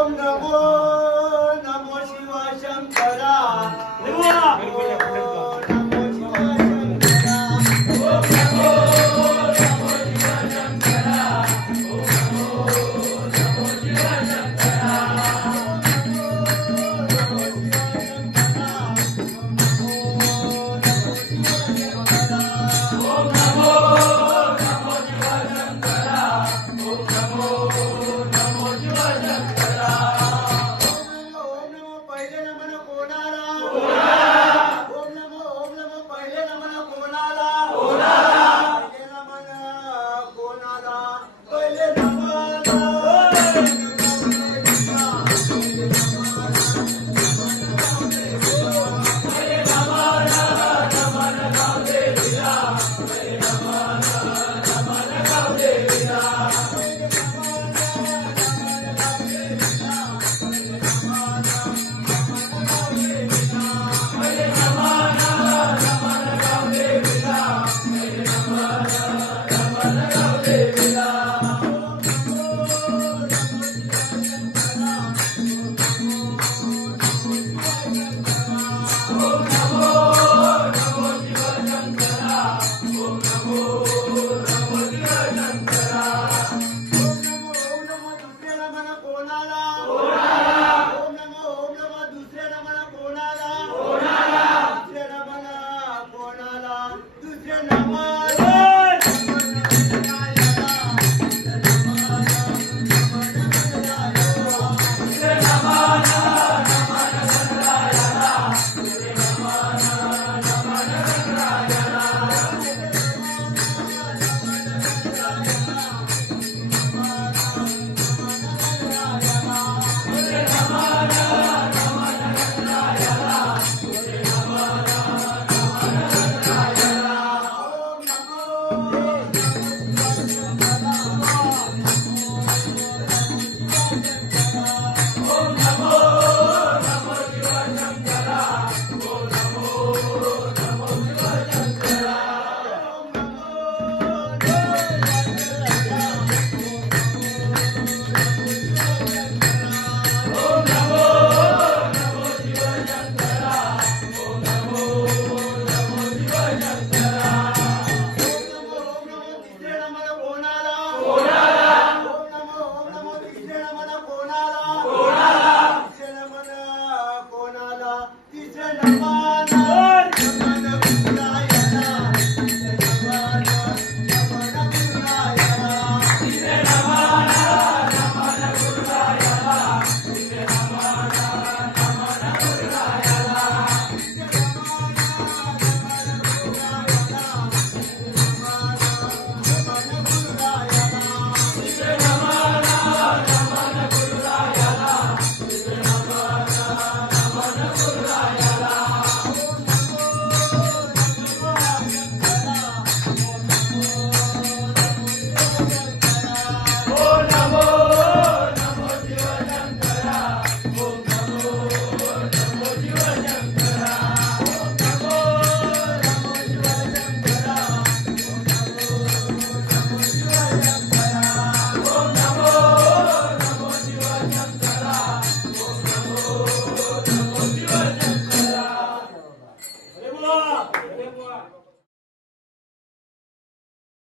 ओम नमो नमो शिव शंकरा नमो शिव शंकरा ओम नमो नमो शिव शंकरा ओम नमो नमो शिव शंकरा ओम नमो नमो शिव शंकरा ओम नमो नमो शिव शंकरा ओम नमो पहिले नमन कोणाला ओम नमो पहिले नमन कोणाला पहिले नमन कोणाला पहिले कोणाला